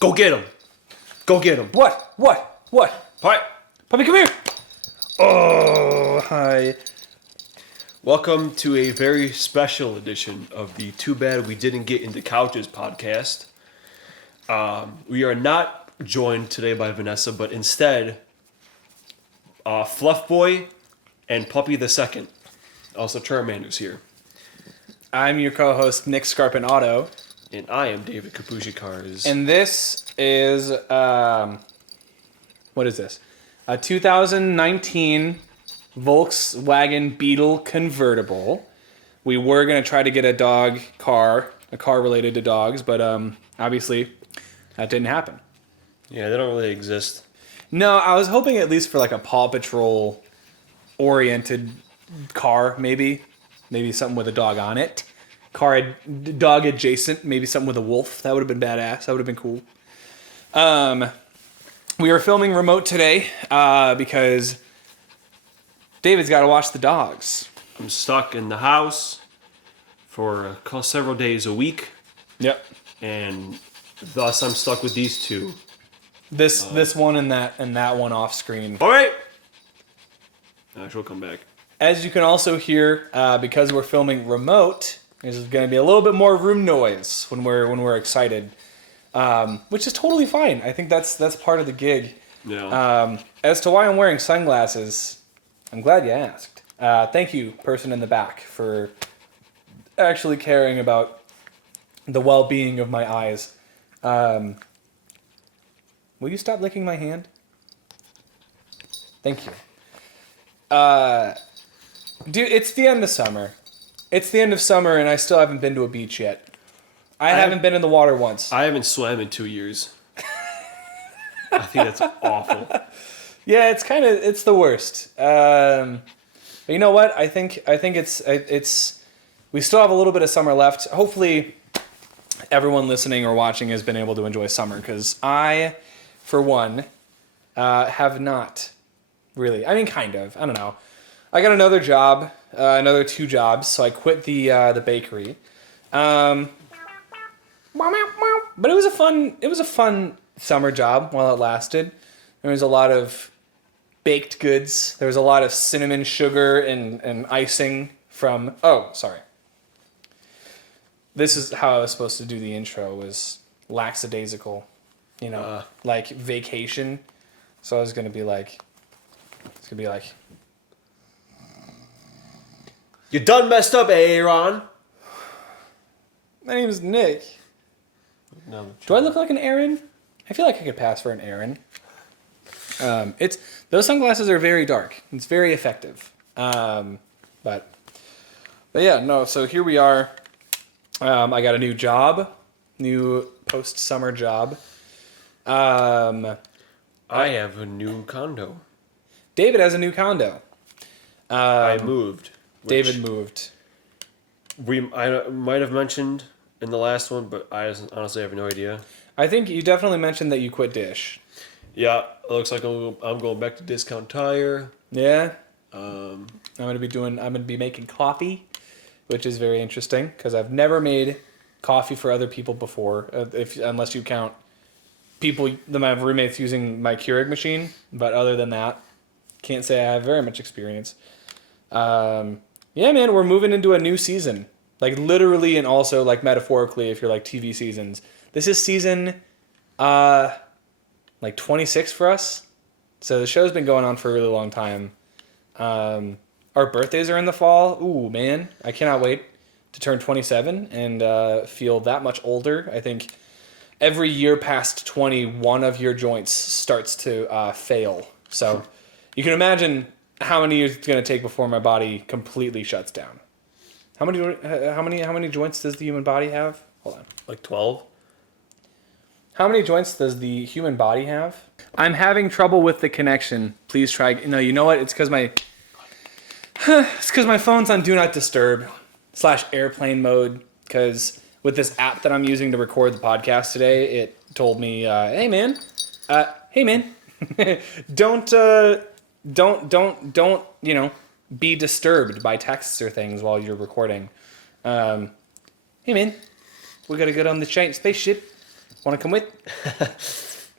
Go get him. Go get him. What? Hi. Puppy, come here. Oh, hi. Welcome to a very special edition of the Too Bad We Didn't Get Into Couches podcast. We are not joined today by Vanessa, but instead, Fluff Boy and Puppy the Second, also Charmander's here. I'm your co-host, Nick Scarpin Auto. And I am David Kapushikars. And this is, what is this? A 2019 Volkswagen Beetle convertible. We were going to try to get a car related to dogs, but obviously that didn't happen. Yeah, they don't really exist. No, I was hoping at least for like a Paw Patrol oriented car, maybe something with a dog on it. Dog adjacent, maybe something with a wolf. That would have been badass. That would have been cool. We are filming remote today because David's got to watch the dogs. I'm stuck in the house for several days a week. Yep. And thus I'm stuck with these two. This one and that one off screen. All right. She'll come back. As you can also hear, because we're filming remote, there's going to be a little bit more room noise when we're excited, which is totally fine. I think that's part of the gig. Yeah. As to why I'm wearing sunglasses, I'm glad you asked. Thank you, person in the back, for actually caring about the well-being of my eyes. Will you stop licking my hand? Thank you. Dude, it's the end of summer. It's the end of summer, and I still haven't been to a beach yet. I haven't been in the water once. I haven't swam in 2 years. I think that's awful. Yeah, it's the worst. But you know what? I think it's we still have a little bit of summer left. Hopefully, everyone listening or watching has been able to enjoy summer, because I, for one, have not really. I mean, kind of. I don't know. I got another job, another 2 jobs, so I quit the bakery. But it was a fun summer job while it lasted. There was a lot of baked goods. There was a lot of cinnamon sugar and icing from... Oh, sorry. This is how I was supposed to do the intro, was lackadaisical, like vacation. So I was going to be like... You done messed up, Aaron. My name is Nick. No. Do I look like an Aaron? I feel like I could pass for an Aaron. Those sunglasses are very dark. It's very effective. But yeah, no. So here we are. I got a new job, new post-summer job. I have a new condo. David has a new condo. I moved. David moved. I might have mentioned in the last one, but I honestly have no idea. I think you definitely mentioned that you quit Dish. Yeah, it looks like I'm going back to Discount Tire. Yeah. I'm gonna be making coffee, which is very interesting because I've never made coffee for other people before, unless you count my roommates using my Keurig machine. But other than that, can't say I have very much experience. Yeah, man, we're moving into a new season. Like, literally and also, like, metaphorically, if you're, like, TV seasons. This is season, 26 for us. So the show's been going on for a really long time. Our birthdays are in the fall. Ooh, man, I cannot wait to turn 27 and feel that much older. I think every year past 20, one of your joints starts to fail. So you can imagine how many years it's going to take before my body completely shuts down. How many joints does the human body have? Hold on. Like 12? How many joints does the human body have? I'm having trouble with the connection. Please try. No, you know what? It's because my phone's on Do Not Disturb / airplane mode. Because with this app that I'm using to record the podcast today, it told me, hey man, don't be disturbed by texts or things while you're recording. Hey man, we gotta get on the giant spaceship. Want to come with?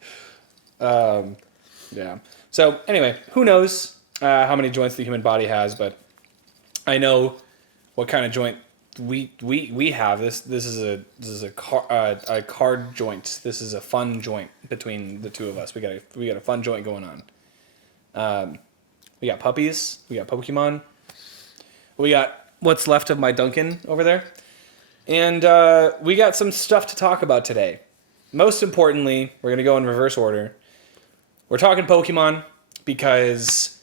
Yeah. So anyway, who knows how many joints the human body has, but I know what kind of joint we have. This is a card joint. This is a fun joint between the two of us. We got a fun joint going on. We got puppies. We got Pokemon. We got what's left of my Duncan over there, and we got some stuff to talk about today. Most importantly, we're gonna go in reverse order. We're talking Pokemon because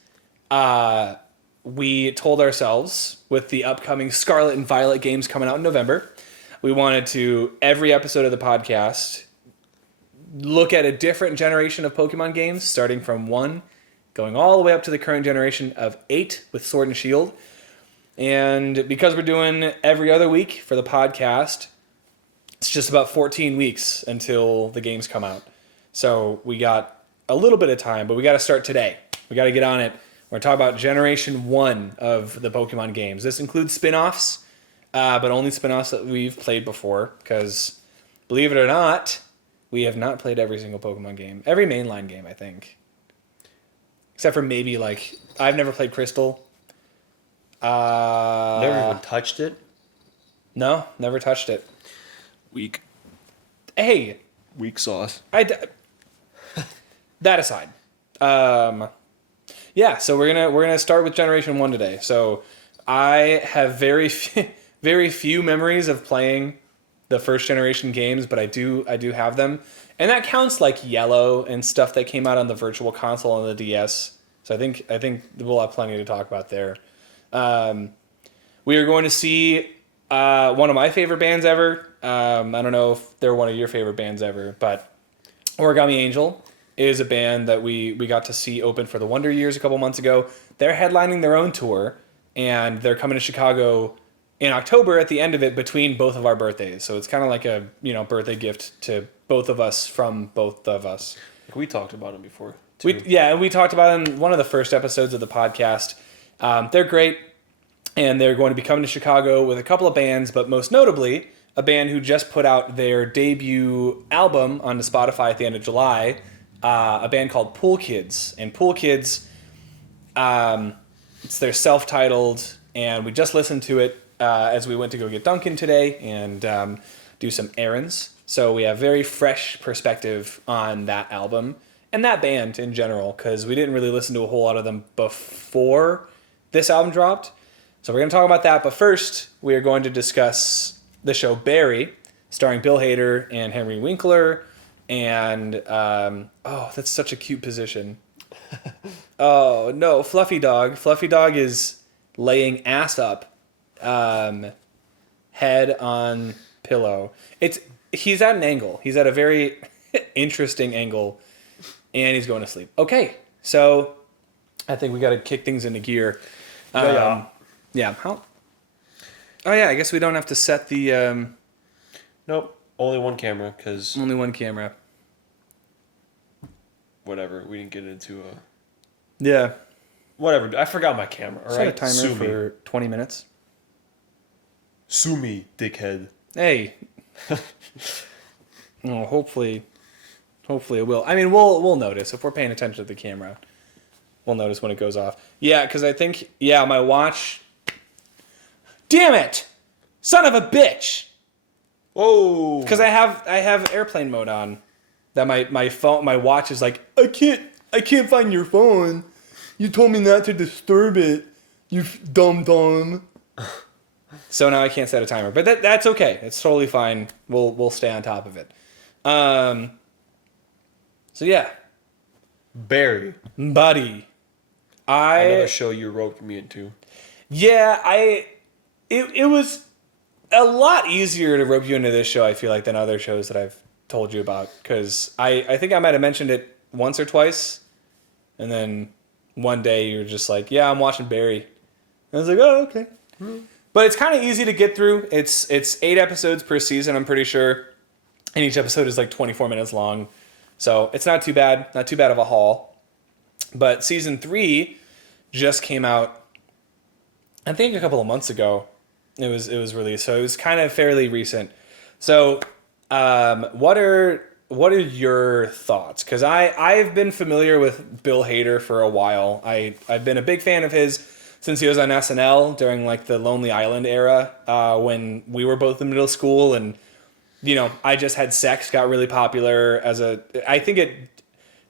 we told ourselves with the upcoming Scarlet and Violet games coming out in November, we wanted to, every episode of the podcast, look at a different generation of Pokemon games, starting from 1, going all the way up to the current generation of 8 with Sword and Shield. And because we're doing every other week for the podcast, it's just about 14 weeks until the games come out. So we got a little bit of time, but we got to start today. We got to get on it. We're talking about Generation 1 of the Pokemon games. This includes spin-offs, but only spin-offs that we've played before, because, believe it or not, we have not played every single Pokemon game. Every mainline game, I think. Except for maybe, I've never played Crystal. Never even touched it? No, never touched it. Weak. Hey! Weak sauce. That aside. Yeah, so we're gonna start with Generation 1 today. So I have very few memories of playing the first generation games, but I do have them. And that counts like Yellow and stuff that came out on the Virtual Console and the DS. So I think we'll have plenty to talk about there. We are going to see one of my favorite bands ever. I don't know if they're one of your favorite bands ever, but Origami Angel is a band that we got to see open for the Wonder Years a couple months ago. They're headlining their own tour, and they're coming to Chicago in October at the end of it between both of our birthdays. So it's kind of like a birthday gift to both of us from both of us. We talked about them before. We talked about them in one of the first episodes of the podcast. They're great, and they're going to be coming to Chicago with a couple of bands, but most notably, a band who just put out their debut album onto Spotify at the end of July, a band called Pool Kids. And Pool Kids, it's their self-titled, and we just listened to it as we went to go get Duncan today and do some errands. So we have very fresh perspective on that album and that band in general, because we didn't really listen to a whole lot of them before this album dropped. So we're going to talk about that, but first we are going to discuss the show Barry, starring Bill Hader and Henry Winkler, and that's such a cute position. Oh no, Fluffy Dog. Fluffy Dog is laying ass up, head on pillow. He's at an angle. He's at a very interesting angle, and he's going to sleep. Okay, so I think we got to kick things into gear. Yeah. How? Oh yeah, I guess we don't have to set the. Nope. Only one camera, because... Only one camera. Whatever. We didn't get into a... Yeah. Whatever. I forgot my camera. All Set right. a timer for 20 minutes. Sue me, dickhead. Hey. Oh, hopefully it will. I mean, we'll notice. If we're paying attention to the camera, we'll notice when it goes off. Yeah, because I think... Yeah, my watch... Damn it! Son of a bitch! Whoa! Because I have airplane mode on. That my watch is like, I can't find your phone. You told me not to disturb it. You dumb. So now I can't set a timer, but that's okay. It's totally fine. We'll stay on top of it. So yeah, Barry, buddy, another show you roped me into. Yeah, it was a lot easier to rope you into this show, I feel like, than other shows that I've told you about, because I think I might have mentioned it once or twice, and then one day you're just like, yeah, I'm watching Barry. And I was like, oh, okay. Mm-hmm. But it's kind of easy to get through. It's 8 episodes per season, I'm pretty sure, and each episode is like 24 minutes long, so it's not too bad of a haul. But season 3 just came out, I think, a couple of months ago. It was released, so it was kind of fairly recent. So, what are what are your thoughts? Because I've been familiar with Bill Hader for a while. I've been a big fan of his since he was on SNL during like the Lonely Island era, when we were both in middle school, and I Just Had Sex got really popular I think it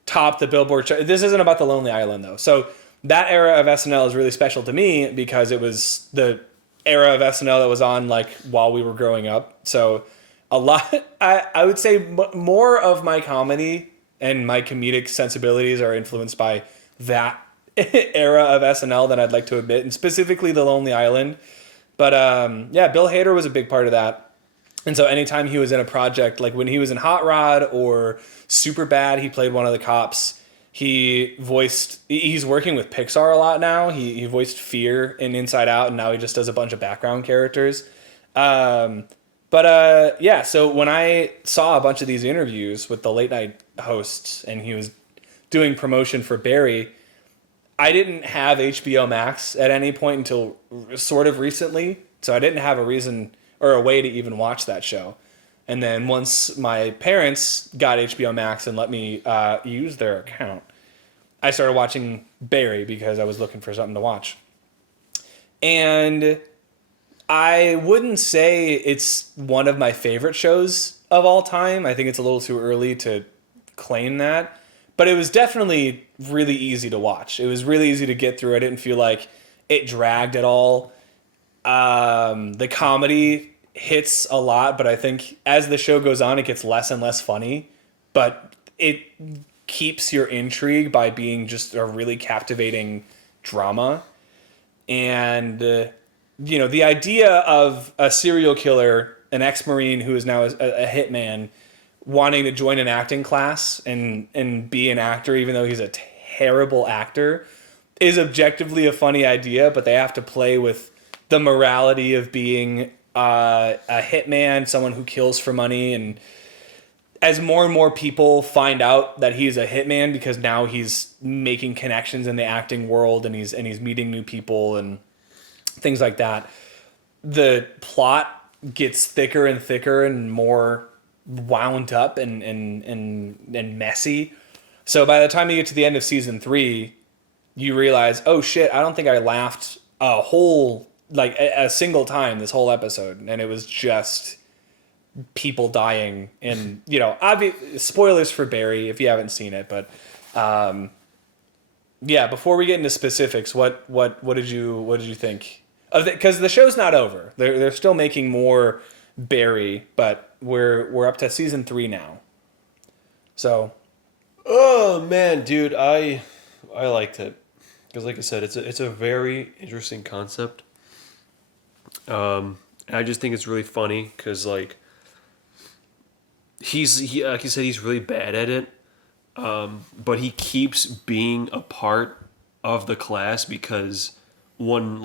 topped the Billboard chart. This isn't about the Lonely Island though. So that era of SNL is really special to me because it was the era of SNL that was on like while we were growing up. So a lot, I would say more of my comedy and my comedic sensibilities are influenced by that era of SNL than I'd like to admit, and specifically the Lonely Island. But yeah, Bill Hader was a big part of that. And so anytime he was in a project, like when he was in Hot Rod or Superbad, he played one of the cops. He's working with Pixar a lot now. He voiced Fear in Inside Out, and now he just does a bunch of background characters. Yeah, so when I saw a bunch of these interviews with the late night hosts and he was doing promotion for Barry, I didn't have HBO Max at any point until sort of recently. So I didn't have a reason or a way to even watch that show. And then once my parents got HBO Max and let me use their account, I started watching Barry because I was looking for something to watch. And I wouldn't say it's one of my favorite shows of all time. I think it's a little too early to claim that. But it was definitely really easy to watch. It was really easy to get through. I didn't feel like it dragged at all. The comedy hits a lot, but I think as the show goes on, it gets less and less funny. But it keeps your intrigue by being just a really captivating drama. And, the idea of a serial killer, an ex-Marine who is now a hitman, wanting to join an acting class and be an actor, even though he's a terrible actor, is objectively a funny idea, but they have to play with the morality of being a hitman, someone who kills for money. And as more and more people find out that he's a hitman, because now he's making connections in the acting world and he's meeting new people and things like that, the plot gets thicker and thicker and more wound up and messy. So by the time you get to the end of season 3, you realize, oh shit, I don't think I laughed a single time this whole episode, and it was just people dying. And spoilers for Barry if you haven't seen it, but yeah. Before we get into specifics, what did you think? Because the show's not over. They're still making more Barry, but we're up to season 3 now. So, oh man, dude, I liked it because, like I said, it's a very interesting concept. I just think it's really funny because like he like you said, he's really bad at it, but he keeps being a part of the class they when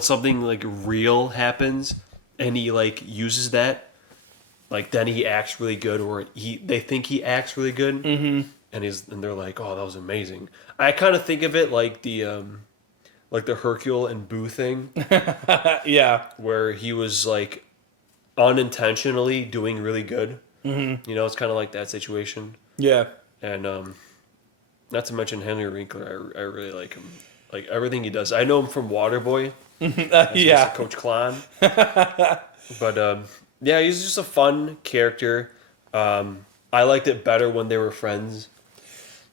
something like real happens and he like uses that, like then he acts really good, or they think he acts really good, and they're like, oh, that was amazing. I kind of think of it like the Hercule and Boo thing, yeah, where he was like unintentionally doing really good. Mm-hmm. It's kind of like that situation. Yeah, and not to mention Henry Winkler, I really like him. Like everything he does, I know him from Waterboy. Yeah, Coach Klon. But yeah, he's just a fun character. I liked it better when they were friends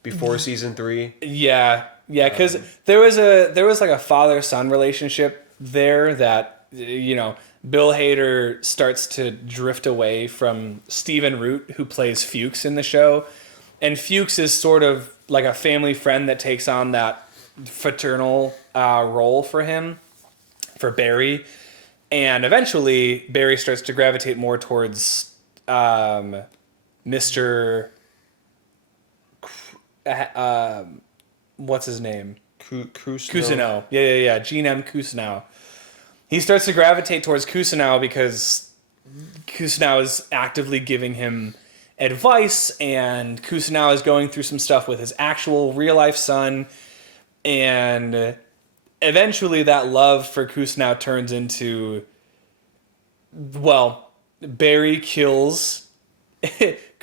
before season 3. Yeah, because there was like a father-son relationship there that Bill Hader starts to drift away from Stephen Root, who plays Fuchs in the show, and Fuchs is sort of like a family friend that takes on that fraternal role for him, for Barry. And eventually Barry starts to gravitate more towards Mr. What's his name? Cousineau. Yeah. Gene M. Cousineau. He starts to gravitate towards Cousineau because Cousineau is actively giving him advice, and Cousineau is going through some stuff with his actual real-life son. And eventually that love for Cousineau turns into, well, Barry kills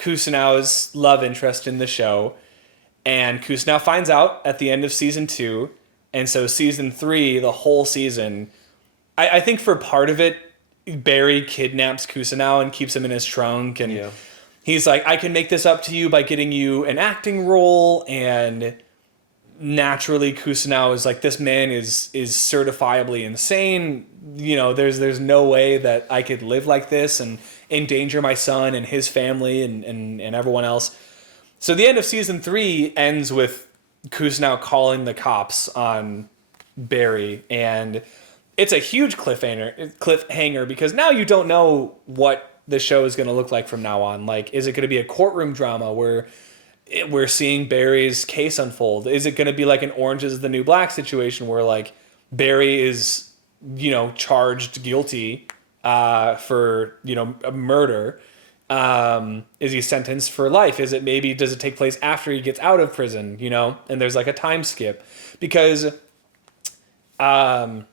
Kusunao's love interest in the show. And Kusunao finds out at the end of season 2. And so season 3, the whole season, I think for part of it, Barry kidnaps Kusunao and keeps him in his trunk. And he's like, I can make this up to you by getting you an acting role. And naturally, Kusunao is like, this man is certifiably insane. You know, there's no way that I could live like this and endanger my son and his family and everyone else. So the end of season 3 ends with Kusunao calling the cops on Barry, and it's a huge cliffhanger because now you don't know what the show is going to look like from now on. Like, is it going to be a courtroom drama where we're seeing Barry's case unfold? Is it going to be like an Orange is the New Black situation where like Barry is, you know, charged guilty for, you know, a murder? Is he sentenced for life? Does it take place after he gets out of prison, you know? And there's like a time skip because I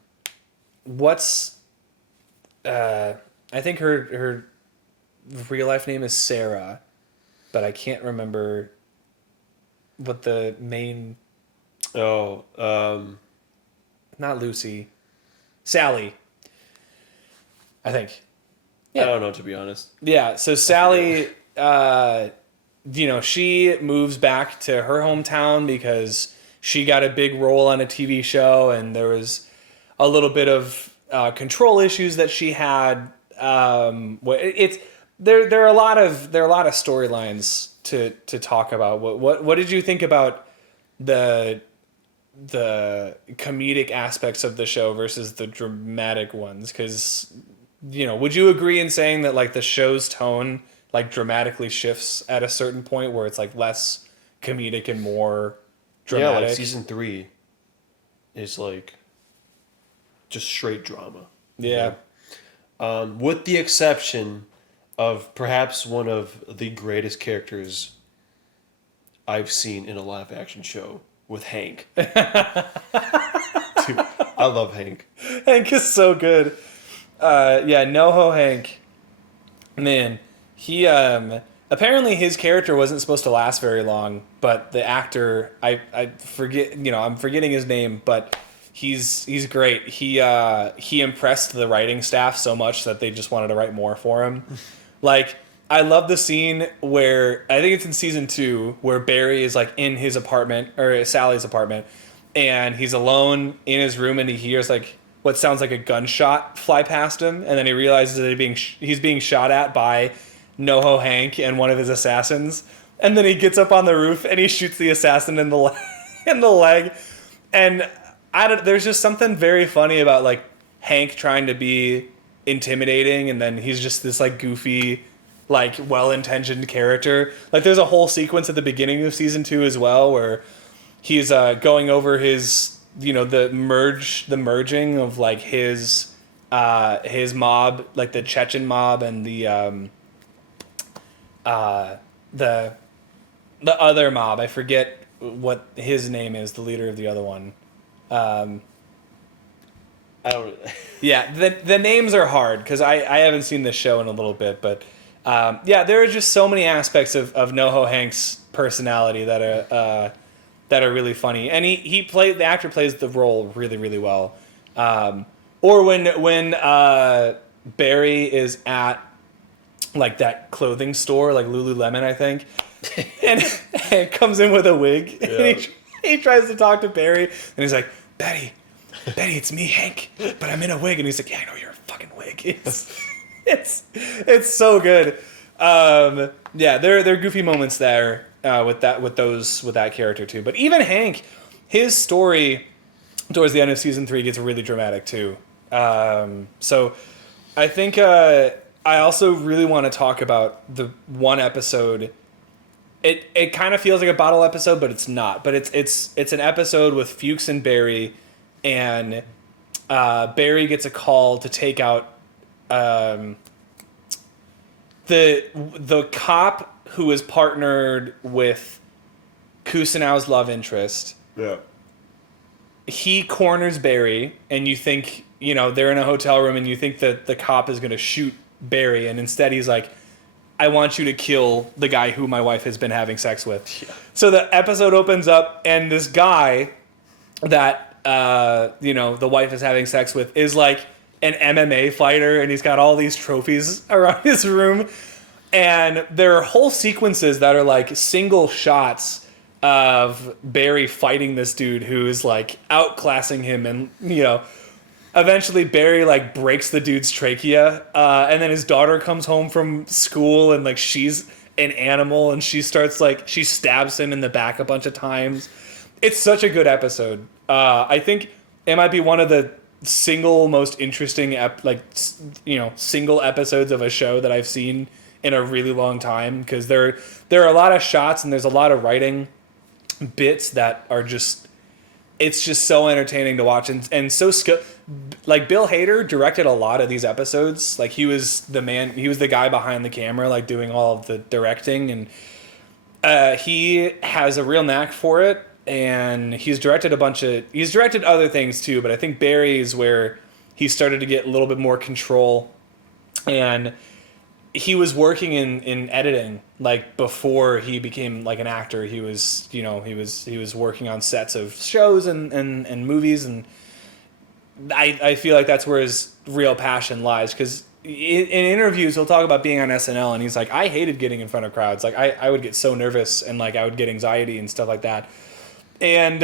think her real life name is Sarah, but I can't remember what the main... not Lucy. Sally, I think. Yeah. I don't know, to be honest. Yeah, so Sally, you know, she moves back to her hometown because she got a big role on a TV show, and there was a little bit of control issues that she had. There are a lot of storylines to talk about. What did you think about the comedic aspects of the show versus the dramatic ones? Because, you know, would you agree in saying that like the show's tone like dramatically shifts at a certain point where it's like less comedic and more dramatic? Yeah, like season 3 is like just straight drama. Yeah. With the exception of perhaps one of the greatest characters I've seen in a live action show with Hank. Dude, I love Hank. Hank is so good. NoHo Hank. Man, he apparently his character wasn't supposed to last very long, but the actor, I forget, you know, I'm forgetting his name, but he's great. He impressed the writing staff so much that they just wanted to write more for him. Like, I love the scene where, I think it's in season 2, where Barry is like in his apartment, or Sally's apartment, and he's alone in his room and he hears like what sounds like a gunshot fly past him, and then he realizes that he's being shot at by NoHo Hank and one of his assassins, and then he gets up on the roof and he shoots the assassin in the in the leg. And there's just something very funny about like Hank trying to be intimidating, and then he's just this like goofy, like well-intentioned character. Like there's a whole sequence at the beginning of season 2 as well where he's going over his, you know, the merging of like his mob, like the Chechen mob, and the other mob. I forget what his name is, the leader of the other one. I don't. Yeah, the names are hard because I haven't seen this show in a little bit, but there are just so many aspects of NoHo Hank's personality that are really funny, and the actor plays the role really, really well. Or when Barry is at like that clothing store, like Lululemon, I think, and comes in with a wig, yeah. And he tries to talk to Barry, and he's like, Betty, it's me, Hank, but I'm in a wig. And he's like, yeah, I know you're a fucking wig. It's so good. There are goofy moments there with that character too. But even Hank, his story towards the end of season 3 gets really dramatic too. So I think I also really want to talk about the one episode. It kind of feels like a bottle episode, but it's not. But it's an episode with Fuchs and Barry, and Barry gets a call to take out the cop who is partnered with Kusunao's love interest. Yeah. He corners Barry, and you think, you know, they're in a hotel room, and you think that the cop is going to shoot Barry, and instead he's like, I want you to kill the guy who my wife has been having sex with. Yeah. So the episode opens up, and this guy that, the wife is having sex with is like an MMA fighter, and he's got all these trophies around his room. And there are whole sequences that are like single shots of Barry fighting this dude who is like outclassing him, and eventually Barry like breaks the dude's trachea, and then his daughter comes home from school, and like she's an animal, and she stabs him in the back a bunch of times. It's such a good episode. I think it might be one of the single most interesting single episodes of a show that I've seen in a really long time, because there are a lot of shots and there's a lot of writing bits that are it's just so entertaining to watch, and so like Bill Hader directed a lot of these episodes. Like he was the guy behind the camera, like doing all of the directing, and he has a real knack for it. And he's directed other things too, but I think Barry is where he started to get a little bit more control. And he was working in editing, like before he became like an actor. He was working on sets of shows and movies, and I feel like that's where his real passion lies, because in interviews he'll talk about being on SNL, and he's like, I hated getting in front of crowds. Like I would get so nervous, and like I would get anxiety and stuff like that. And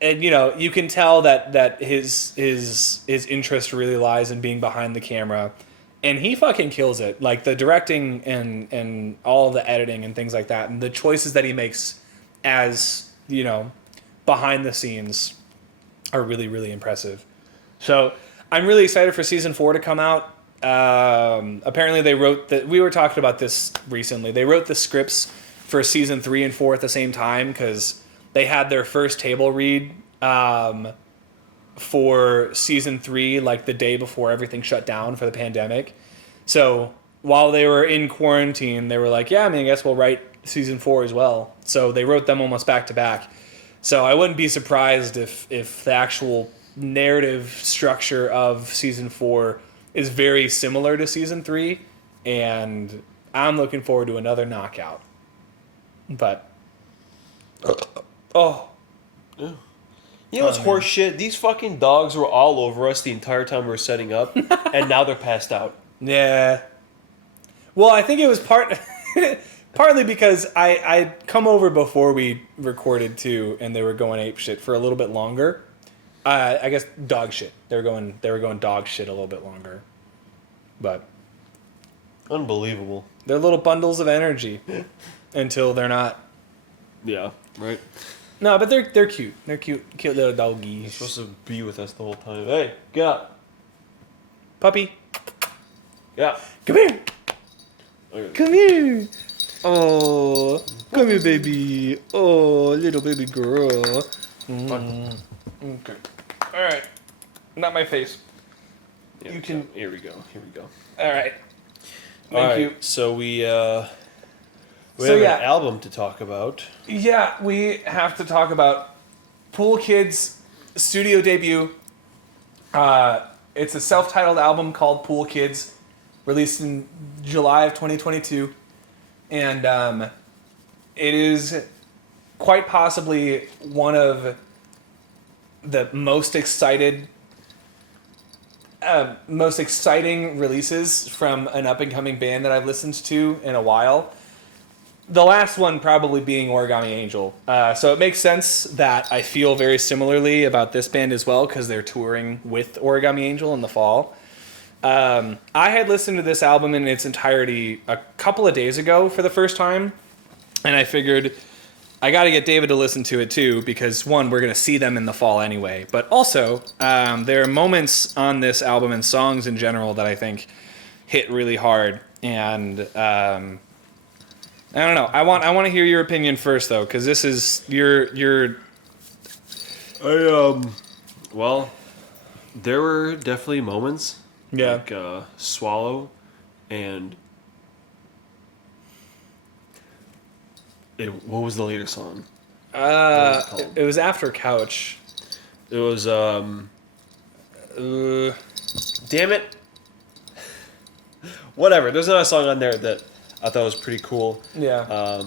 you can tell that his interest really lies in being behind the camera, and he fucking kills it. Like the directing and all of the editing and things like that, and the choices that he makes as behind the scenes are really, really impressive. So I'm really excited for season 4 to come out. Apparently we were talking about this recently. They wrote the scripts for season 3 and 4 at the same time, because they had their first table read for season 3 like the day before everything shut down for the pandemic. So while they were in quarantine, they were like, yeah, I guess we'll write season 4 as well. So they wrote them almost back to back. So I wouldn't be surprised if the actual narrative structure of season 4 is very similar to season 3. And I'm looking forward to another knockout. But... Oh. Yeah. It's horse shit. These fucking dogs were all over us the entire time we were setting up, and now they're passed out. Yeah. Well, I think it was partly because I'd come over before we recorded too, and they were going ape shit for a little bit longer. I guess dog shit. They were going dog shit a little bit longer. But unbelievable. They're little bundles of energy until they're not. Yeah, right. No, but they're cute. They're cute little doggies. They're supposed to be with us the whole time. Hey, get up. Puppy. Yeah. Come here. Okay. Come here. Oh, come here, baby. Oh, little baby girl. Okay. All right. Not my face. Yeah, you can. Here we go. All right. Thank you. So we have an album to talk about. Yeah, we have to talk about Pool Kids' studio debut. It's a self-titled album called Pool Kids, released in July of 2022. And it is quite possibly one of the most exciting releases from an up-and-coming band that I've listened to in a while. The last one probably being Origami Angel. So it makes sense that I feel very similarly about this band as well, because they're touring with Origami Angel in the fall. I had listened to this album in its entirety a couple of days ago for the first time, and I figured I got to get David to listen to it too, because one, we're going to see them in the fall anyway, but also there are moments on this album and songs in general that I think hit really hard, and I don't know. I want to hear your opinion first, though, because this is your. Well, there were definitely moments. Yeah. Like Swallow, and what was the later song? It was After Couch. It was damn it. Whatever. There's another song on there that I thought it was pretty cool. Yeah.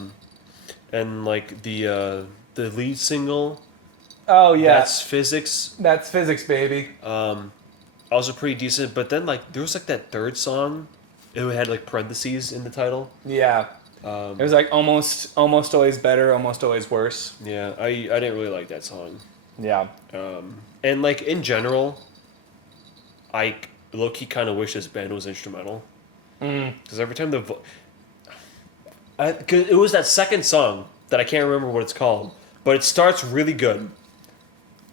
And like the lead single, Oh yeah. That's Physics, That's Physics, baby. also pretty decent. But then like there was like that third song, it had like parentheses in the title. Yeah. It was like almost always better, almost always worse. Yeah, I didn't really like that song. Yeah. And like in general, I low-key kind of wish this band was instrumental. Because every time cause it was that second song that I can't remember what it's called, but it starts really good,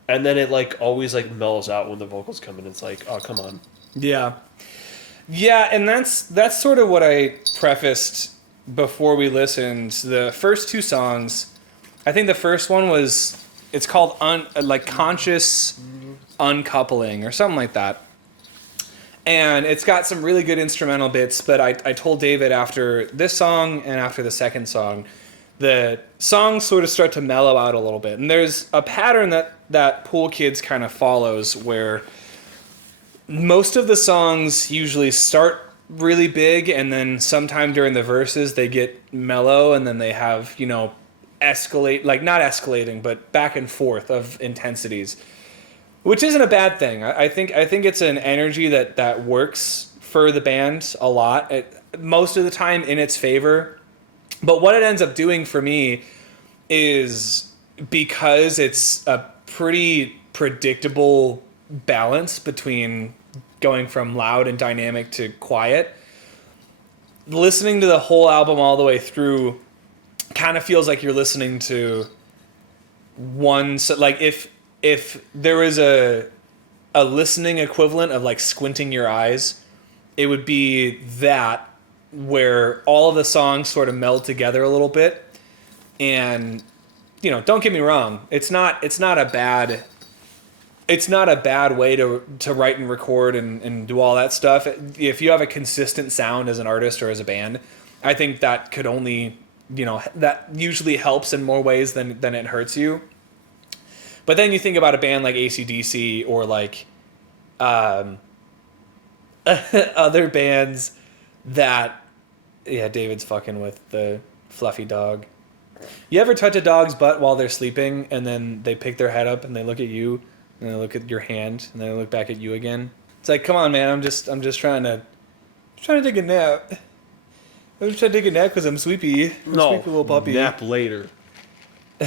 and then it like always like mellows out when the vocals come in. It's like, oh come on. Yeah. Yeah, and that's sort of what I prefaced before we listened. The first two songs, I think the first one it's called Conscious Uncoupling or something like that. And it's got some really good instrumental bits, but I told David after this song and after the second song, the songs sort of start to mellow out a little bit. And there's a pattern that Pool Kids kind of follows where most of the songs usually start really big, and then sometime during the verses they get mellow, and then they have, escalate, like not escalating, but back and forth of intensities. Which isn't a bad thing. I think it's an energy that works for the band a lot, most of the time in its favor. But what it ends up doing for me is, because it's a pretty predictable balance between going from loud and dynamic to quiet, listening to the whole album all the way through kind of feels like you're listening to one. So like if there was a listening equivalent of like squinting your eyes, it would be that, where all of the songs sort of meld together a little bit. And don't get me wrong, it's not a bad way to write and record and do all that stuff. If you have a consistent sound as an artist or as a band, I think that could only, that usually helps in more ways than it hurts you. But then you think about a band like AC/DC or like other bands that, yeah, David's fucking with the fluffy dog. You ever touch a dog's butt while they're sleeping, and then they pick their head up and they look at you, and they look at your hand, and then they look back at you again? It's like, come on, man, I'm just trying to take a nap. I'm just trying to take a nap because I'm sleepy. I'm a sleepy little puppy. Nap later.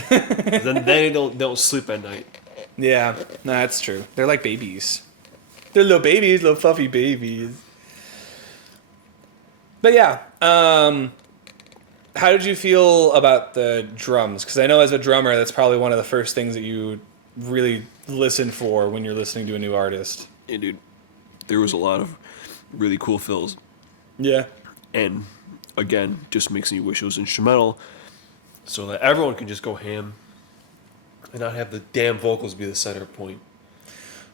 then they don't sleep at night. Yeah, no, that's true. They're like babies. They're little babies, little fluffy babies. But yeah, how did you feel about the drums? Because I know as a drummer, that's probably one of the first things that you really listen for when you're listening to a new artist. Yeah, dude. There was a lot of really cool fills. Yeah. And again, just makes me wish it was instrumental, so that everyone can just go ham and not have the damn vocals be the center point.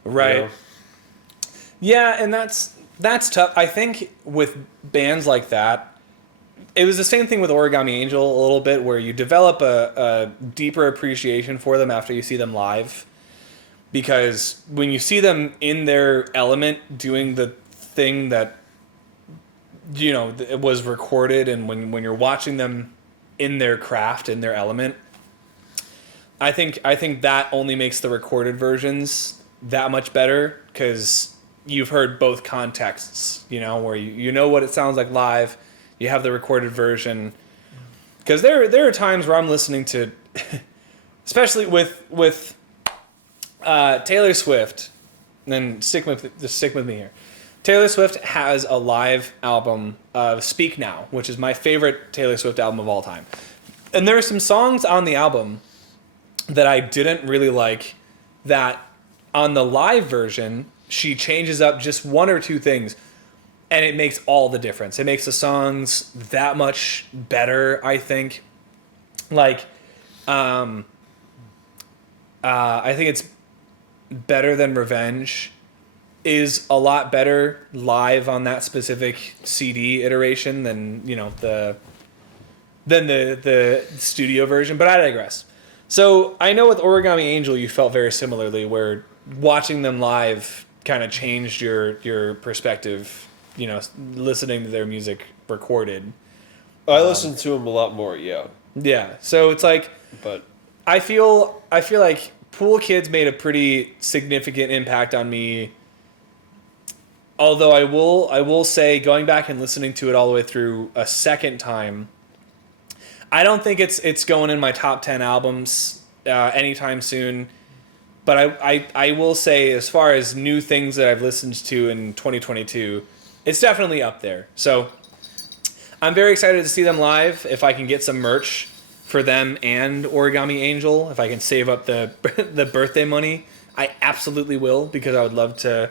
Right. Yeah, and that's tough. I think with bands like that, it was the same thing with Origami Angel a little bit, where you develop a deeper appreciation for them after you see them live. Because when you see them in their element doing the thing that, it was recorded, and when you're watching them in their craft, in their element, I think that only makes the recorded versions that much better, because you've heard both contexts, where you know what it sounds like live, you have the recorded version. Because there are times where I'm listening to, especially with Taylor Swift, and then stick with me here. Taylor Swift has a live album of Speak Now, which is my favorite Taylor Swift album of all time. And there are some songs on the album that I didn't really like, that on the live version, she changes up just one or two things, and it makes all the difference. It makes the songs that much better, I think. Like, I think it's Better Than Revenge is a lot better live on that specific CD iteration than the studio version. But I digress. So I know with Origami Angel you felt very similarly, where watching them live kind of changed your perspective. Listening to their music recorded. I listen to him a lot more, yeah. Yeah, so it's like But I feel like Pool Kids made a pretty significant impact on me. Although I will say, going back and listening to it all the way through a second time, I don't think it's going in my top 10 albums anytime soon. But I will say, as far as new things that I've listened to in 2022, it's definitely up there. So I'm very excited to see them live. If I can get some merch for them and Origami Angel, if I can save up the the birthday money, I absolutely will, because I would love to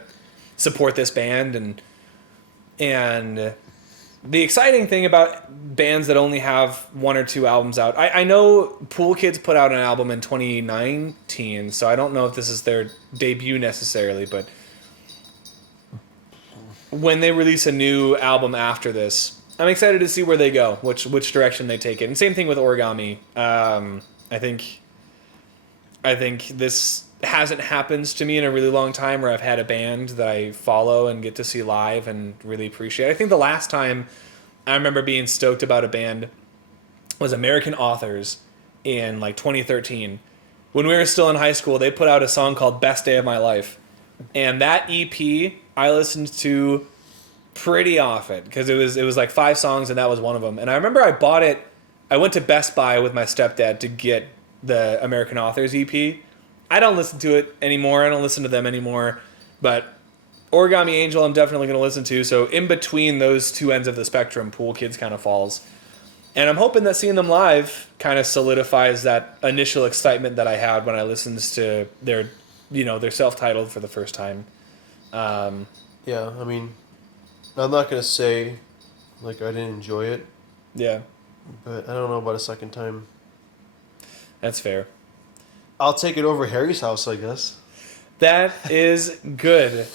support this band. And the exciting thing about bands that only have one or two albums out, I know Pool Kids put out an album in 2019, so I don't know if this is their debut necessarily, but when they release a new album after this, I'm excited to see where they go, which direction they take it. And same thing with Origami. I think this hasn't happened to me in a really long time, where I've had a band that I follow and get to see live and really appreciate. I think the last time I remember being stoked about a band was American Authors in like 2013. When we were still in high school, they put out a song called Best Day of My Life. And that EP I listened to pretty often, because it was like 5 songs and that was one of them. And I remember I bought it. I went to Best Buy with my stepdad to get the American Authors EP. I don't listen to it anymore. I don't listen to them anymore. But Origami Angel I'm definitely going to listen to. So in between those two ends of the spectrum, Pool Kids kind of falls. And I'm hoping that seeing them live kind of solidifies that initial excitement that I had when I listened to their self-titled for the first time. yeah, I mean, I'm not gonna say like I didn't enjoy it, Yeah, but I don't know about a second time. that's fair. I'll take it over Harry's House, I guess. That is good.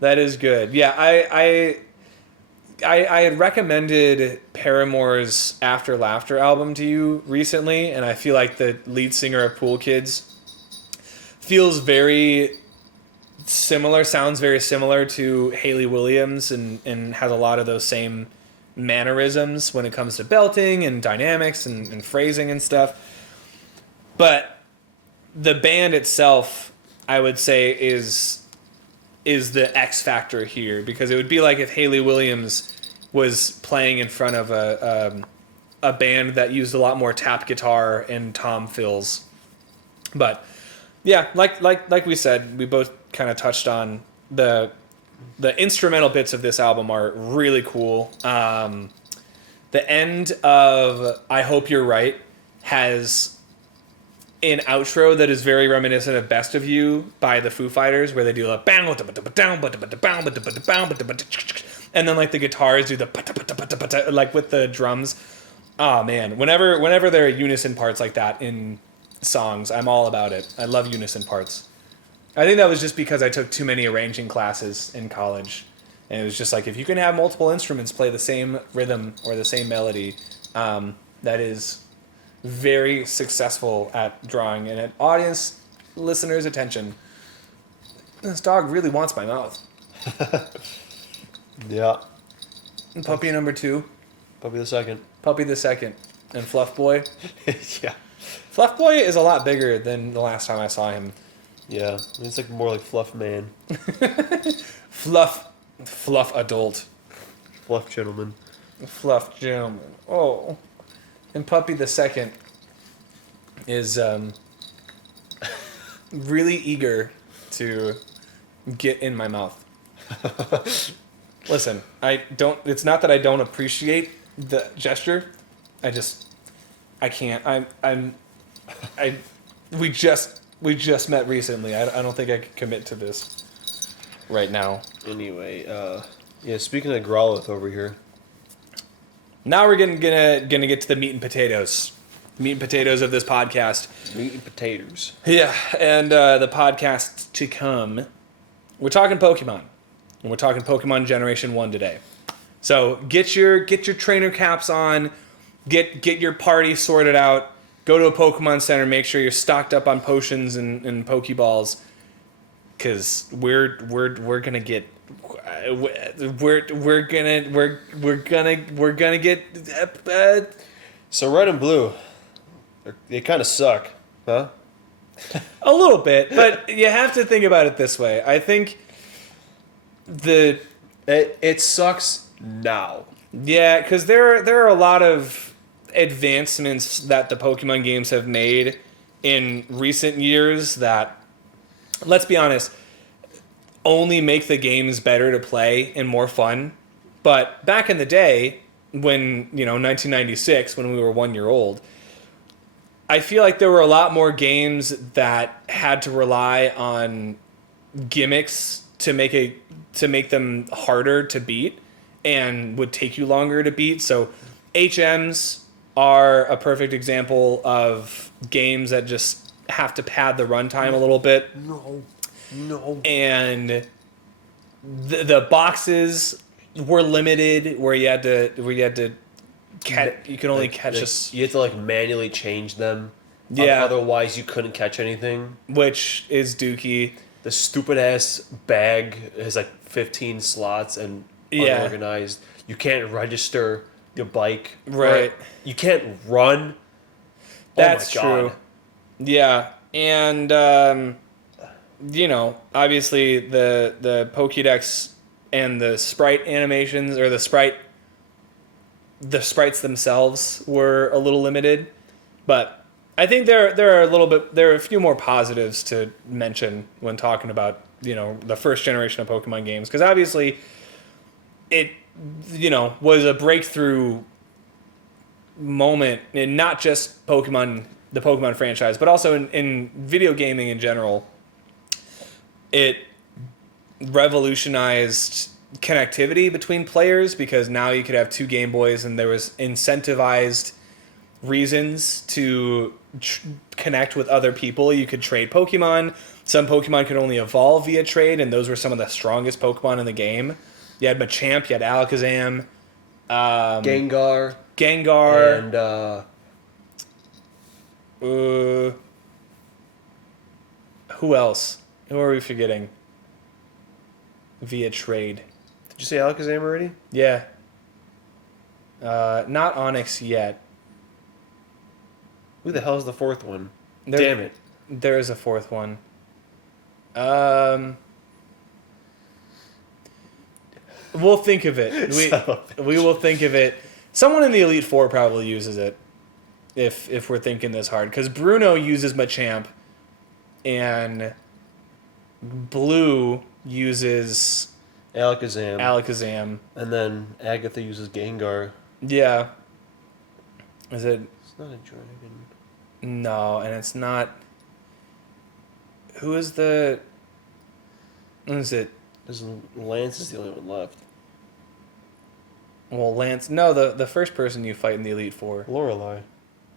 That is good. Yeah, I had recommended Paramore's After Laughter album to you recently, and I feel like the lead singer of Pool Kids feels very similar, sounds very similar to Hayley Williams, and has a lot of those same mannerisms when it comes to belting and dynamics and phrasing and stuff. But the band itself, I would say, is the X factor here, because it would be like if Hayley Williams was playing in front of a band that used a lot more tap guitar and tom fills. But yeah, like we said, we both kind of touched on the instrumental bits of this album are really cool. The end of I Hope You're Right has an outro that is very reminiscent of Best of You by the Foo Fighters, where they do like and then like the guitars do the like with the drums. Oh man, whenever there are unison parts like that in songs, I'm all about it. I love unison parts. I think that was just because I took too many arranging classes in college, and it was just like, if you can have multiple instruments play the same rhythm or the same melody, that is very successful at drawing an audience listener's attention. This dog really wants my mouth. Yeah. And puppy number 2. Puppy the second. Puppy the second. And Fluff Boy. Yeah. Fluff Boy is a lot bigger than the last time I saw him. Yeah. It's like more like Fluff Man. Fluff adult. Fluff gentleman. Fluff gentleman. Oh. And Puppy the second is really eager to get in my mouth. Listen, it's not that I don't appreciate the gesture. I can't. We just met recently. I don't think I could commit to this right now. Anyway, yeah, speaking of Growlith over here. Now we're gonna get to the meat and potatoes. Meat and potatoes of this podcast. Meat and potatoes. Yeah, and the podcast to come. We're talking Pokemon. And we're talking Pokemon Generation 1 today. So get your trainer caps on, get your party sorted out, go to a Pokemon Center, make sure you're stocked up on potions and Pokeballs, because we're gonna get we're gonna get So red and blue, they kind of suck, huh? a little bit, but you have to think about it this way. I think it sucks now. yeah, because there are a lot of advancements that the Pokemon games have made in recent years that, let's be honest, only make the games better to play and more fun. But back in the day, when 1996, when we were 1 year old, I feel like there were a lot more games that had to rely on gimmicks to make them harder to beat and would take you longer to beat. So HMs are a perfect example of games that just have to pad the runtime a little bit. No. And the boxes were limited, where you had to catch. You could only catch You had to like manually change them. Yeah. Otherwise, you couldn't catch anything. which is dookie. The stupid ass bag has like 15 slots and Yeah. unorganized. You can't register your bike. Right. You can't run. That's oh my God. true. Yeah, and obviously the Pokédex and the sprite animations, or the sprites themselves, were a little limited, but I think there are a few more positives to mention when talking about the first generation of Pokemon games, because obviously it was a breakthrough moment in not just the Pokemon franchise, but also in video gaming in general. It revolutionized connectivity between players, because now you could have two Game Boys and there was incentivized reasons to connect with other people. You could trade Pokemon. Some Pokemon could only evolve via trade, and those were some of the strongest Pokemon in the game. You had Machamp, you had Alakazam, Gengar. Gengar, And who else? Who are we forgetting? Via trade. did you say Alakazam already? Yeah. Not Onyx yet. Who the hell is the fourth one? There- Damn it. There is a fourth one. We'll think of it. Son of a We will think of it. Someone in the Elite Four probably uses it, if we're thinking this hard. Because Bruno uses Machamp, and Blue uses Alakazam. And then Agatha uses Gengar. yeah. Is it? It's not a dragon. No, and it's not. Who is the? What is it? Lance is the only one left. Well, Lance. No, the first person you fight in the Elite Four. Lorelei.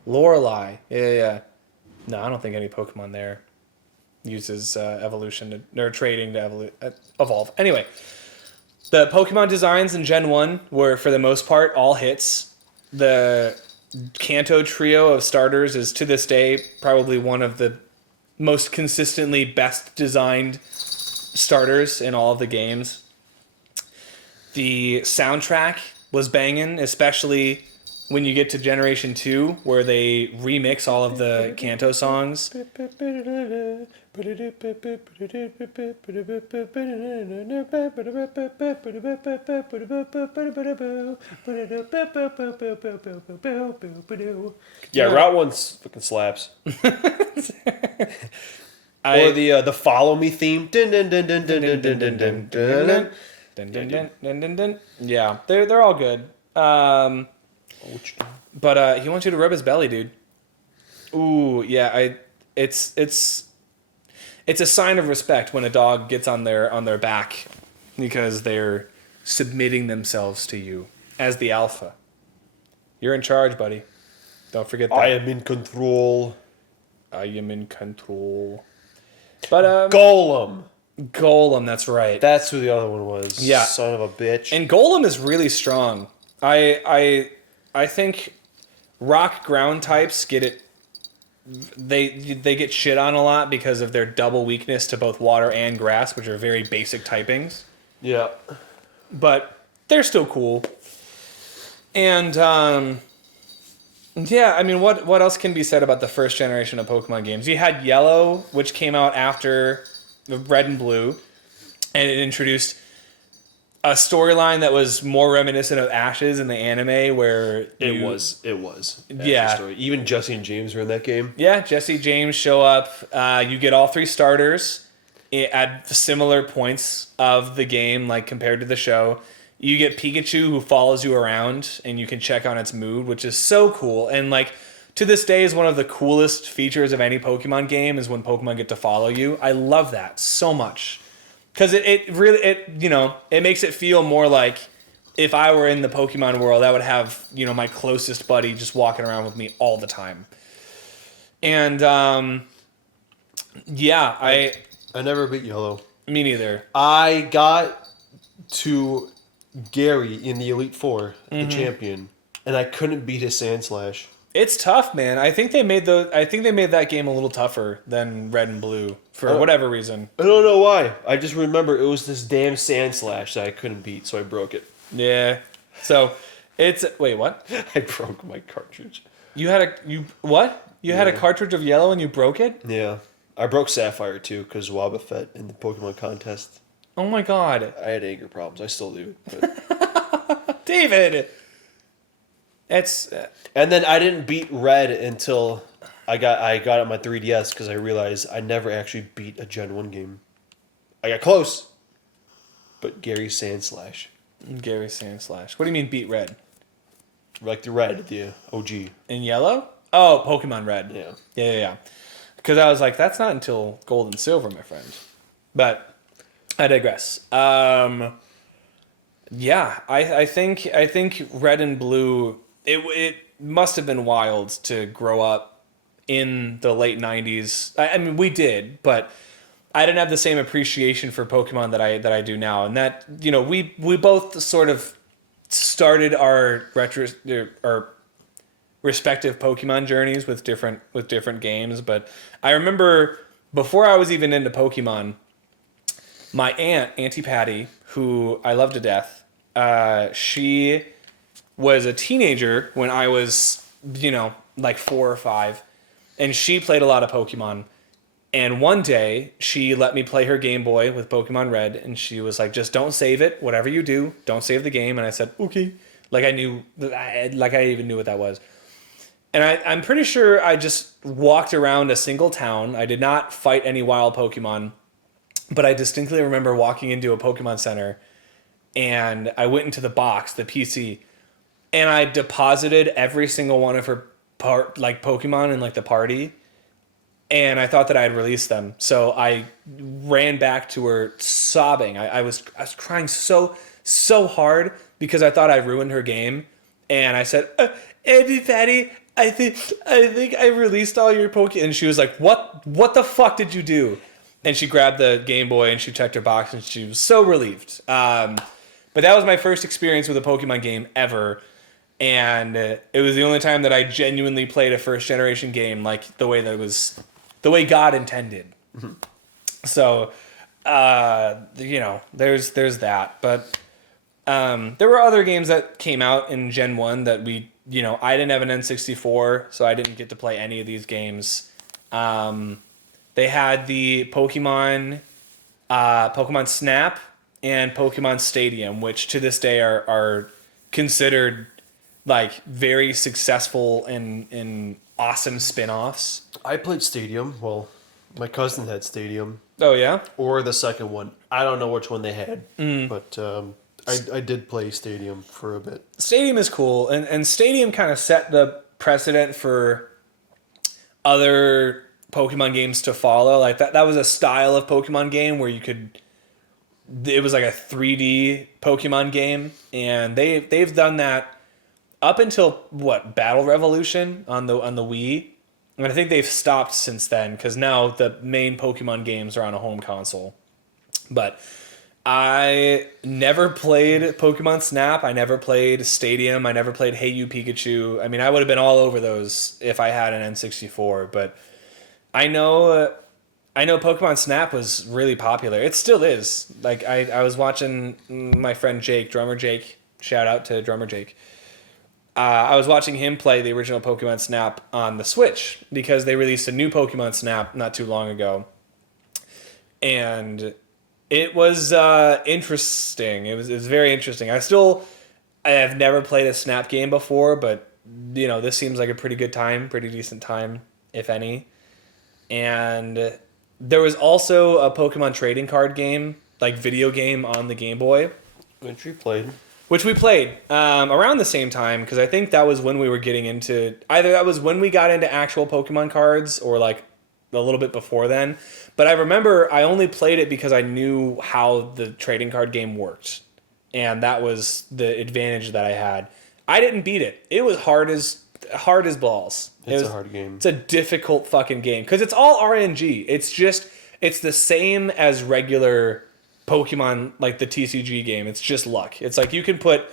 Lorelei. Yeah. No, I don't think any Pokemon there uses evolution or trading to evolve. Anyway, the Pokemon designs in Gen 1 were, for the most part, all hits. The Kanto trio of starters is, to this day, probably one of the most consistently best designed starters in all of the games. The soundtrack was banging, especially when you get to Generation 2, where they remix all of the Kanto songs. Yeah, Route 1 fucking slaps. Or the Follow Me theme. Dun, dun, dun, dun, dun, dun, dun, dun, dun, dun. Dun, dun, dun, dun, dun, dun. Yeah, they're all good. But he wants you to rub his belly, dude. Ooh, yeah. It's a sign of respect when a dog gets on their back, because they're submitting themselves to you as the alpha. You're in charge, buddy. Don't forget that. I am in control. I am in control. But Golem, that's right. That's who the other one was. Yeah. Son of a bitch. And Golem is really strong. I think rock ground types get it. They get shit on a lot because of their double weakness to both water and grass, which are very basic typings. Yeah. but they're still cool. And yeah, I mean, what else can be said about the first generation of Pokemon games? You had Yellow, which came out after Red and Blue, and it introduced a storyline that was more reminiscent of Ash's in the anime, where It was. Yeah. Story. Even Jesse and James were in that game. Yeah, Jesse, James show up. You get all 3 starters at similar points of the game, like compared to the show. You get Pikachu, who follows you around, and you can check on its mood, which is so cool. And like to this day, is one of the coolest features of any Pokemon game is when Pokemon get to follow you. I love that so much because it really it makes it feel more like if I were in the Pokemon world, I would have my closest buddy just walking around with me all the time. And yeah, I never beat Yellow. Me neither. I got to Gary in the Elite Four, the champion, and I couldn't beat his Sand Slash. It's tough, man. I think they made that game a little tougher than Red and Blue for whatever reason. I don't know why. I just remember it was this damn Sand Slash that I couldn't beat, so I broke it. Yeah. So it's wait, what? I broke my cartridge. You had a cartridge of Yellow and you broke it? Yeah. I broke Sapphire too because Wobbuffet in the Pokemon contest. Oh my god. I had anger problems. I still do. But... David. It's and then I didn't beat Red until I got it my 3DS because I realized I never actually beat a Gen 1 game. I got close. But Gary Sand Slash. Gary Sand Slash. What do you mean beat Red? Like the Red, the OG. In Yellow? Oh, Pokemon Red. Yeah. Yeah. Because I was like, that's not until Gold and Silver, my friend. But I digress. Yeah, I think Red and Blue. It must have been wild to grow up in the late 90s. I mean, we did, but I didn't have the same appreciation for Pokemon that I do now. And that, we both sort of started our respective Pokemon journeys with different games. But I remember before I was even into Pokemon, my aunt, Auntie Patty, who I love to death, she was a teenager when I was, like 4 or 5, and she played a lot of Pokemon. And one day, she let me play her Game Boy with Pokemon Red, and she was like, just don't save it. Whatever you do, don't save the game. And I said, okay. Like I even knew what that was. And I'm pretty sure I just walked around a single town. I did not fight any wild Pokemon, but I distinctly remember walking into a Pokemon Center, and I went into the box, the PC, and I deposited every single one of her Pokemon in like the party, and I thought that I had released them. So I ran back to her sobbing. I was crying so hard because I thought I ruined her game, and I said, Auntie Patty, I think I released all your Pokemon. And she was like, what the fuck did you do? And she grabbed the Game Boy and she checked her box and she was so relieved. But that was my first experience with a Pokemon game ever. And it was the only time that I genuinely played a first generation game like the way God intended. Mm-hmm. So, there's that. But there were other games that came out in Gen 1 that I didn't have an N64, so I didn't get to play any of these games. They had the Pokemon Snap and Pokemon Stadium, which to this day are considered like very successful and awesome spin-offs. I played Stadium. Well, my cousin had Stadium. Oh yeah? Or the second one. I don't know which one they had, but I did play Stadium for a bit. Stadium is cool, and Stadium kind of set the precedent for other Pokemon games to follow. Like that was a style of Pokemon game where it was like a 3D Pokemon game, and they've done that up until Battle Revolution on the Wii. And I think they've stopped since then because now the main Pokemon games are on a home console. But I never played Pokemon Snap. I never played Stadium. I never played Hey You Pikachu. I mean, I would have been all over those if I had an N64. But I know I know Pokemon Snap was really popular. It still is. Like I was watching my friend Jake, drummer Jake. Shout out to drummer Jake. I was watching him play the original Pokemon Snap on the Switch because they released a new Pokemon Snap not too long ago, and it was interesting. It was very interesting. I have never played a Snap game before, but this seems like a pretty good time, pretty decent time, if any. And there was also a Pokemon trading card game, like video game on the Game Boy, which we played around the same time, because I think that was when we were getting into, either that was when we got into actual Pokemon cards or like a little bit before then. But I remember I only played it because I knew how the trading card game worked. And that was the advantage that I had. I didn't beat it. It was hard as balls. It's a hard game. It's a difficult fucking game because it's all RNG. It's the same as regular Pokemon, like the TCG game. It's just luck. It's like you can put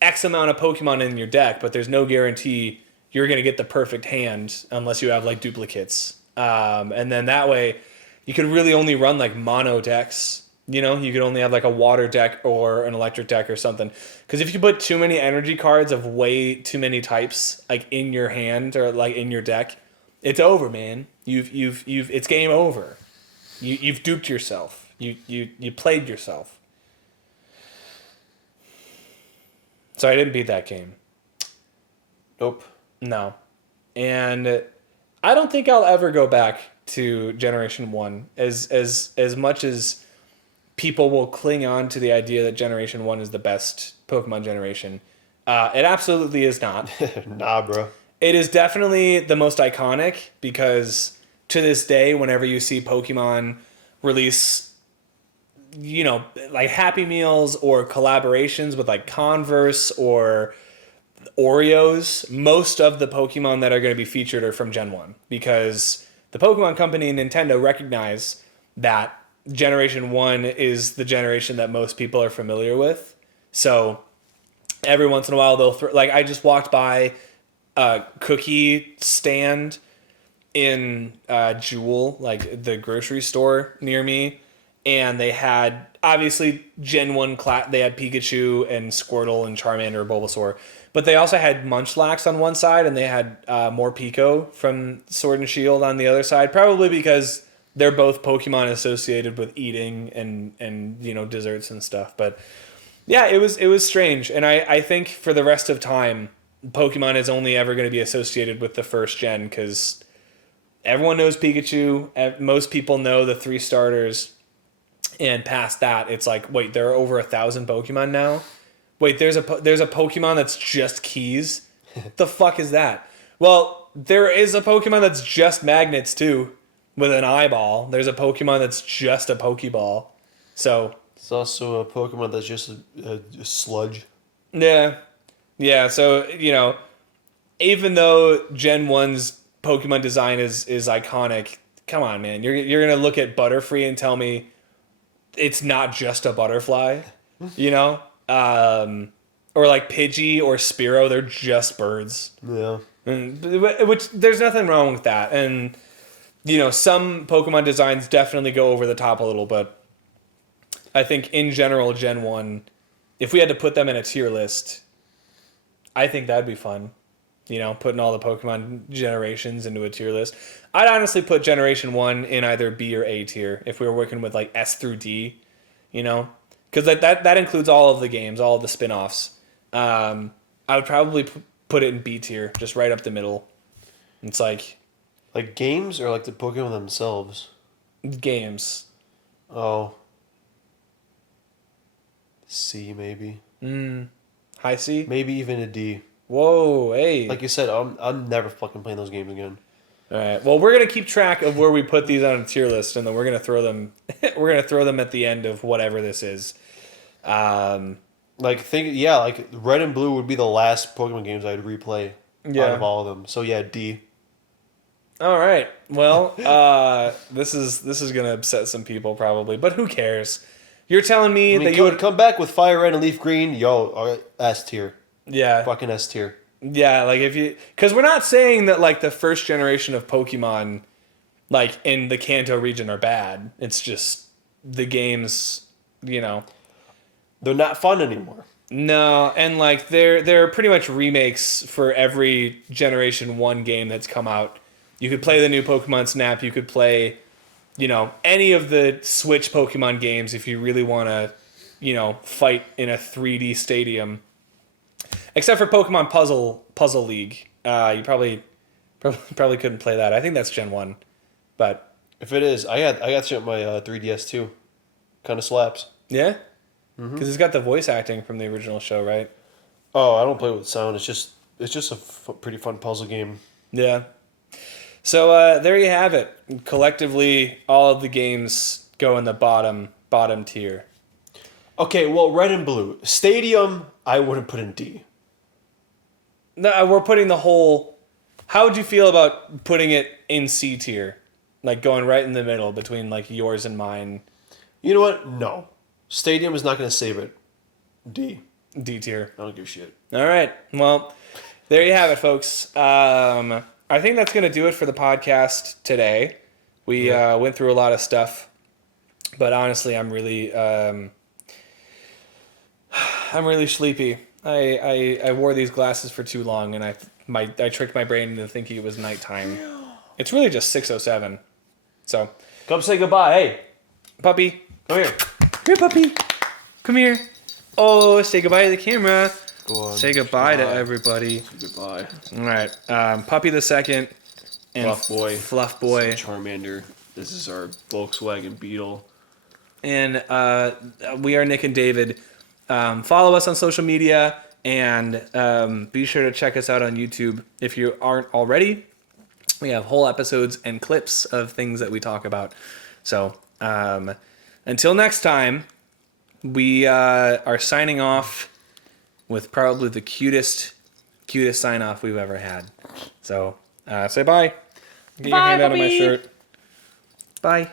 X amount of Pokemon in your deck, but there's no guarantee you're going to get the perfect hand unless you have like duplicates. And then that way you could really only run like mono decks. You could only have like a water deck or an electric deck or something. Because if you put too many energy cards of way too many types like in your hand or like in your deck, it's over, man. It's game over. You've duped yourself. You played yourself. So I didn't beat that game. Nope. No. And I don't think I'll ever go back to Generation 1 as much as people will cling on to the idea that Generation 1 is the best Pokemon generation. It absolutely is not. Nah, bro. It is definitely the most iconic because to this day, whenever you see Pokemon release, like Happy Meals or collaborations with like Converse or Oreos, most of the Pokemon that are going to be featured are from Gen 1 because the Pokemon Company and Nintendo recognize that Generation 1 is the generation that most people are familiar with. So every once in a while they'll like I just walked by a cookie stand in Jewel, like the grocery store near me, and they had obviously Gen 1 they had Pikachu and Squirtle and Charmander and Bulbasaur, but they also had Munchlax on one side and they had more Pico from Sword and Shield on the other side, probably because they're both Pokemon associated with eating and desserts and stuff. But yeah, it was strange. And I think for the rest of time, Pokemon is only ever going to be associated with the first gen because everyone knows Pikachu. Most people know the 3 starters. And past that, it's like, wait, there are over 1,000 Pokemon now? Wait, there's a Pokemon that's just keys? The fuck is that? Well, there is a Pokemon that's just magnets too. With an eyeball. There's a Pokemon that's just a Pokeball. So it's also a Pokemon that's just a sludge. Yeah. Yeah, so, even though Gen 1's Pokemon design is iconic, come on, man. You're going to look at Butterfree and tell me it's not just a butterfly, Or like Pidgey or Spearow, they're just birds. Yeah. Which there's nothing wrong with that. And some Pokemon designs definitely go over the top a little, but I think in general, Gen 1, if we had to put them in a tier list, I think that'd be fun. Putting all the Pokemon generations into a tier list. I'd honestly put Generation 1 in either B or A tier if we were working with like S through D, because that includes all of the games, all of the spinoffs. I would probably put it in B tier, just right up the middle. It's like games or like the Pokemon themselves? Games. Oh. C maybe. High C? Maybe even a D. Whoa, hey. Like you said, I'm never fucking playing those games again. All right. Well, we're gonna keep track of where we put these on a tier list, and then we're gonna throw them. We're gonna throw them at the end of whatever this is. Like Red and Blue would be the last Pokemon games I'd replay out of all of them. So yeah, D. All right. Well, this is gonna upset some people probably, but who cares? You're telling me that you would come back with Fire Red and Leaf Green, yo, S tier. Yeah. Fucking S tier. Yeah, like because we're not saying that like the first generation of Pokemon like in the Kanto region are bad. It's just the games, you know. They're not fun anymore. No, and like they're pretty much remakes for every Generation 1 game that's come out. You could play the new Pokemon Snap, you could play, you know, any of the Switch Pokemon games if you really want to, you know, fight in a 3D stadium. Except for Pokemon Puzzle League. You probably couldn't play that. I think that's Gen 1. But If it is, I got you at my 3DS too. Kind of slaps. yeah? Because it's got the voice acting from the original show, right? Oh, I don't play with sound. It's just a pretty fun puzzle game. Yeah. So there you have it. Collectively, all of the games go in the bottom tier. Okay, well, red and blue. Stadium, I wouldn't put in D. No, we're putting the whole... How would you feel about putting it in C tier? Like going right in the middle between like yours and mine. You know what? No. Stadium is not going to save it. D. D tier. I don't give a shit. All right. Well, there you have it, folks. I think that's going to do it for the podcast today. We went through a lot of stuff, but honestly, I'm really sleepy. I wore these glasses for too long, and I tricked my brain into thinking it was nighttime. It's really just 6:07. So, Come say goodbye. Hey, puppy, come here. here, puppy, come here. Oh, say goodbye to the camera. Go on. Say goodbye to everybody. Say goodbye. All right, Puppy the Second and Fluff Boy. Charmander. This is our Volkswagen Beetle. And we are Nick and David. Follow us on social media and be sure to check us out on YouTube if you aren't already. We have whole episodes and clips of things that we talk about. So until next time, we are signing off with probably the cutest sign off we've ever had. So say bye. Get your hand out of my shirt. Bye.